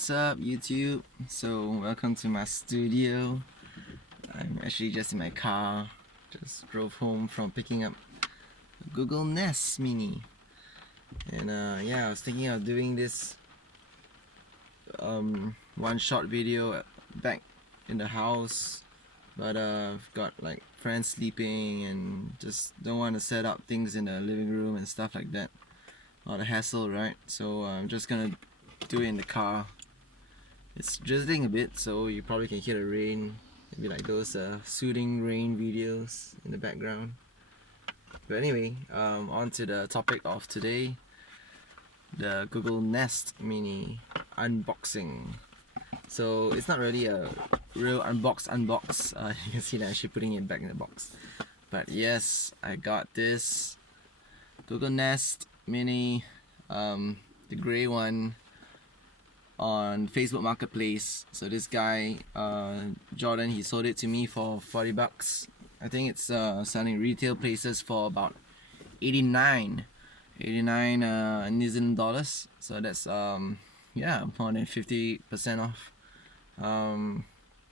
What's up, YouTube? So, welcome to my studio. I'm actually just in my car. Just drove home from picking up a Google Nest Mini. And yeah, I was thinking of doing this one shot video back in the house. But I've got like friends sleeping and just don't want to set up things in the living room and stuff like that. All the hassle, right? So I'm just gonna do it in the car. It's drizzling a bit, so you probably can hear the rain. Maybe like those soothing rain videos in the background. But anyway, on to the topic of today, the Google Nest Mini unboxing. So it's not really a real unbox. You can see that I'm actually putting it back in the box. But yes, I got this Google Nest Mini, the grey one, on Facebook Marketplace. So this guy, Jordan, he sold it to me for 40 bucks. I think it's selling retail places for about 89 New Zealand dollars. So that's yeah, more than 50% off.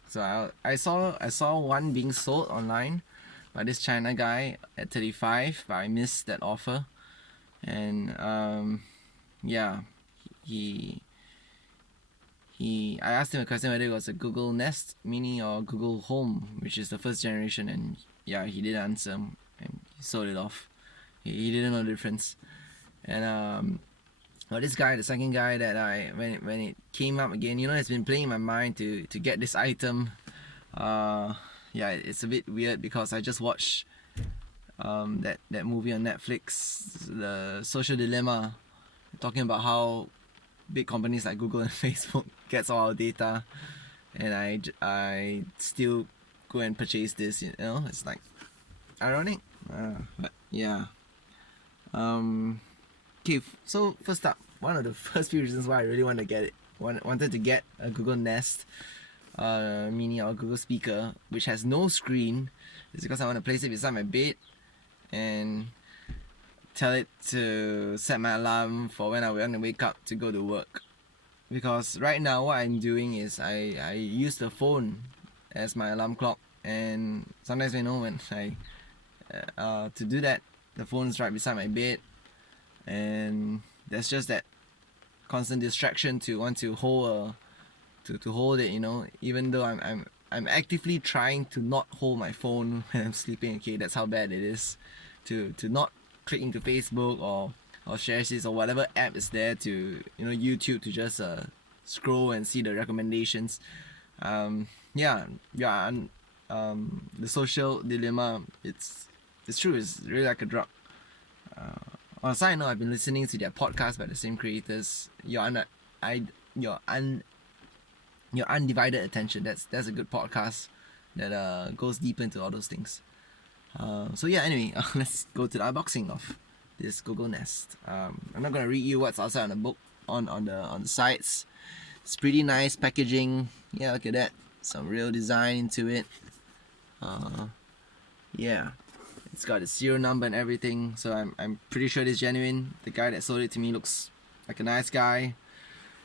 So I saw one being sold online by this China guy at 35, but I missed that offer. And yeah, I asked him a question whether it was a Google Nest Mini or Google Home, which is the first generation, and yeah, he did answer, and he sold it off. He didn't know the difference. And well, this guy, the second guy that when it came up again, it's been playing in my mind to get this item. Yeah, it's a bit weird because I just watched that movie on Netflix, The Social Dilemma, talking about how big companies like Google and Facebook gets all our data, and I still go and purchase this. It's like ironic, but yeah. Okay, so first up, one of the first few reasons why I really wanted to get a Google Nest Mini or Google speaker, which has no screen, is because I want to place it beside my bed and tell it to set my alarm for when I want to wake up to go to work. Because right now what I'm doing is I use the phone as my alarm clock, and sometimes when I to do that, the phone's right beside my bed, and there's just that constant distraction to want to hold to hold it, even though I'm actively trying to not hold my phone when I'm sleeping. Okay, that's how bad it is to not click into Facebook or Sharesys or whatever app is there, to YouTube, to just scroll and see the recommendations. The social dilemma, it's true, it's really like a drug. On a side note, I've been listening to their podcast by the same creators, Your Undivided Attention. That's a good podcast that goes deep into all those things. So yeah, anyway, let's go to the unboxing of this Google Nest. I'm not gonna read you what's outside on the book, on the sides. It's pretty nice packaging. Yeah, look at that. Some real design into it. Yeah, it's got a serial number and everything. So I'm pretty sure it's genuine. The guy that sold it to me looks like a nice guy.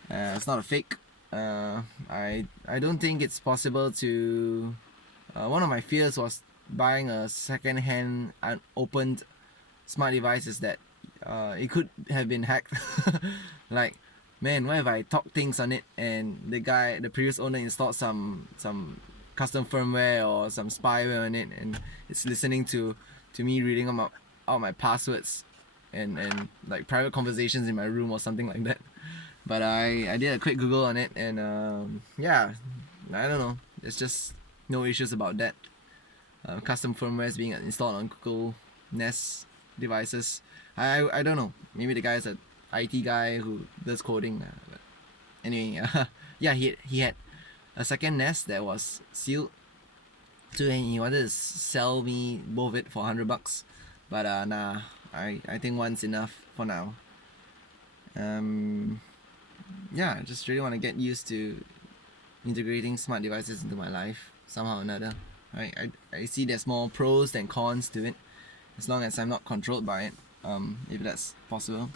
It's not a fake. I don't think it's possible to. One of my fears was buying a second-hand unopened smart device is that it could have been hacked. Like, man, what if I talk things on it and the previous owner installed some custom firmware or some spyware on it, and it's listening to me reading out my passwords and like private conversations in my room or something like that. But I did a quick Google on it, and yeah, I don't know, there's just no issues about that. Custom firmware is being installed on Google Nest devices. I don't know. Maybe the guy's an IT guy who does coding. But anyway, yeah, he had a second Nest that was sealed. So he wanted to sell me both it for 100 bucks. But nah, I think one's enough for now. Yeah, I just really want to get used to integrating smart devices into my life somehow or another. I see there's more pros than cons to it, as long as I'm not controlled by it, if that's possible.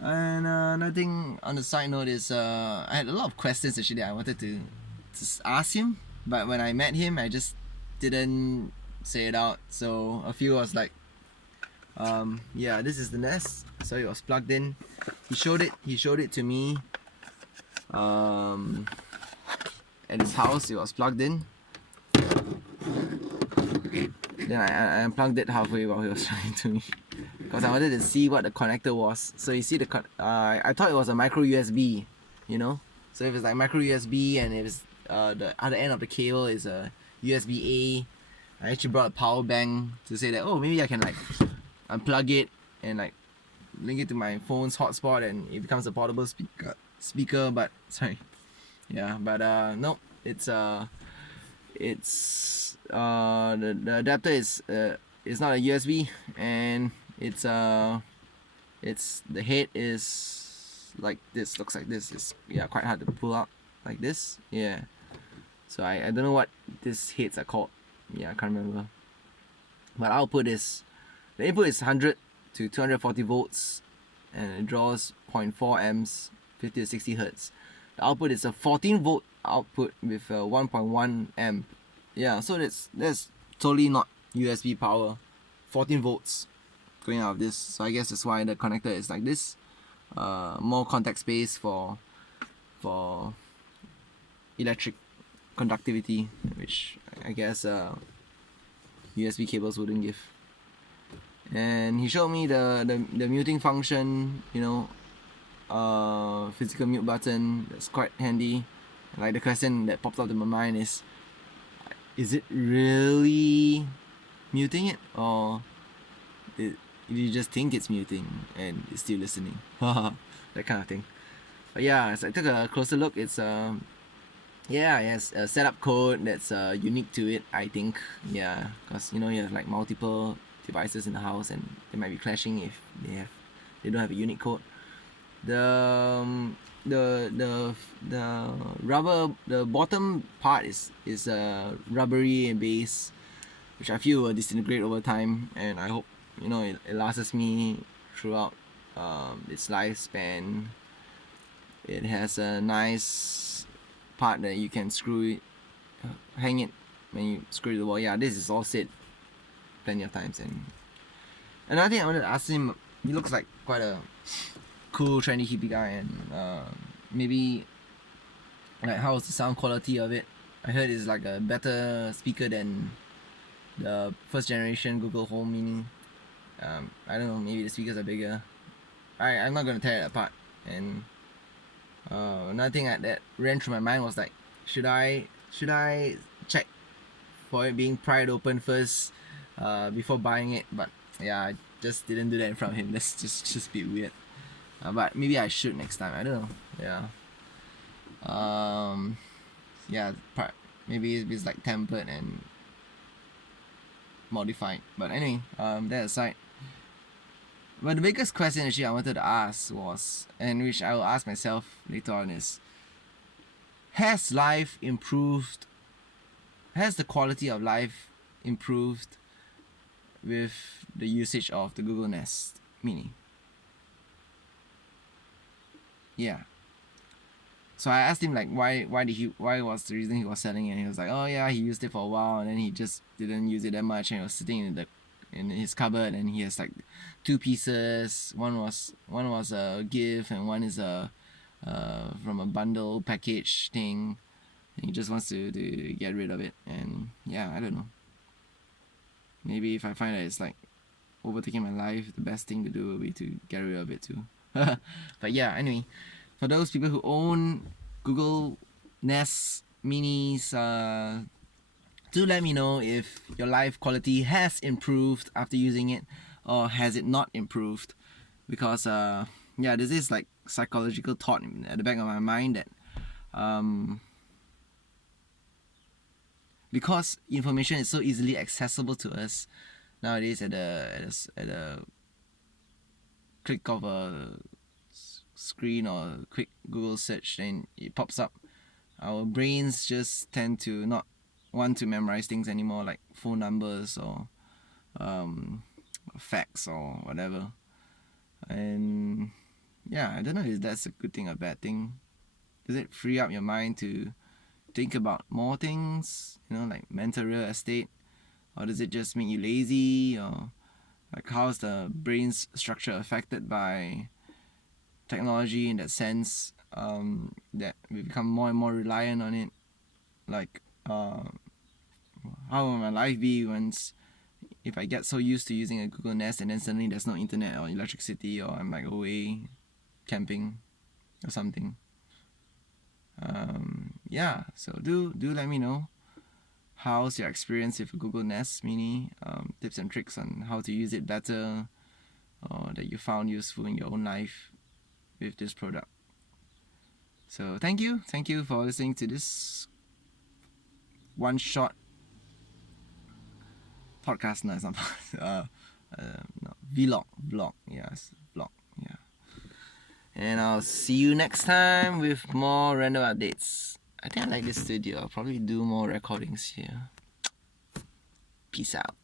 And another thing on the side note is I had a lot of questions actually I wanted to ask him, but when I met him, I just didn't say it out. So a few was like, yeah, this is the nest. So it was plugged in. He showed it to me. At his house, it was plugged in. Then I unplugged it halfway while he was showing it to me, because I wanted to see what the connector was. So you see I thought it was a micro USB, you know. So if it's like micro USB and if it's the other end of the cable is a USB A, I actually brought a power bank to say that, oh, maybe I can like unplug it and like link it to my phone's hotspot and it becomes a portable speaker. But sorry, yeah, but no, it's the adapter is not a USB, and it's the head is like this, looks like this. It's quite hard to pull out like this. Yeah, so I don't know what these heads are called. Yeah, I can't remember. But the input is 100 to 240 volts, and it draws 0.4 amps, 50 to 60 hertz. The output is a 14 volt output with a 1.1 amp. Yeah, so that's totally not USB power. 14 volts going out of this. So I guess that's why the connector is like this. More contact space for electric conductivity, which I guess USB cables wouldn't give. And he showed me the muting function, physical mute button. That's quite handy. Like the question that popped up in my mind is it really muting it, or did you just think it's muting and it's still listening? That kind of thing. But yeah, as I took a closer look, it's it has a setup code that's unique to it, I think. Yeah, because you have like multiple devices in the house and they might be clashing if they don't have a unique code. The bottom part is rubbery base, which I feel will disintegrate over time, and I hope it lasts me throughout its lifespan. It has a nice part that you can hang it when you screw it to the wall. Yeah, this is all said plenty of times. And another thing I wanted to ask him, he looks like quite a cool, trendy, hippie guy, and maybe like how's the sound quality of it. I heard it's like a better speaker than the first generation Google Home Mini. I don't know, maybe the speakers are bigger. I'm not gonna tear it apart. And another thing that ran through my mind was like, should I check for it being pried open first before buying it? But yeah, I just didn't do that in front of him. That's just a bit weird. But maybe I should next time. I don't know. Yeah. Maybe it's like tempered and modified. But anyway, that aside. But the biggest question actually I wanted to ask was, and which I will ask myself later on, is: has life improved? Has the quality of life improved with the usage of the Google Nest Mini? Yeah. So I asked him like why was the reason he was selling it, and he was like, oh yeah, he used it for a while and then he just didn't use it that much, and it was sitting in his cupboard, and he has like two pieces. One was a gift and one is a from a bundle package thing, and he just wants to get rid of it. And yeah, I don't know, maybe if I find that it's like overtaking my life, the best thing to do will be to get rid of it too. But yeah, anyway, for those people who own Google Nest Minis, do let me know if your life quality has improved after using it, or has it not improved. Because this is like psychological thought at the back of my mind that because information is so easily accessible to us nowadays at a click of a screen or a quick Google search, then it pops up. Our brains just tend to not want to memorize things anymore, like phone numbers or facts or whatever. And yeah, I don't know if that's a good thing or bad thing. Does it free up your mind to think about more things, like mental real estate, or does it just make you lazy, or like how's the brain's structure affected by technology in that sense, that we become more and more reliant on it? Like, how will my life be if I get so used to using a Google Nest and then suddenly there's no internet or electricity, or I'm like away camping or something? Yeah, so do let me know how's your experience with Google Nest Mini, tips and tricks on how to use it better, or that you found useful in your own life with this product. So thank you for listening to this one shot podcast. No, it's not no, vlog, yes, vlog, yeah. And I'll see you next time with more random updates. I think I like this studio. I'll probably do more recordings here. Peace out.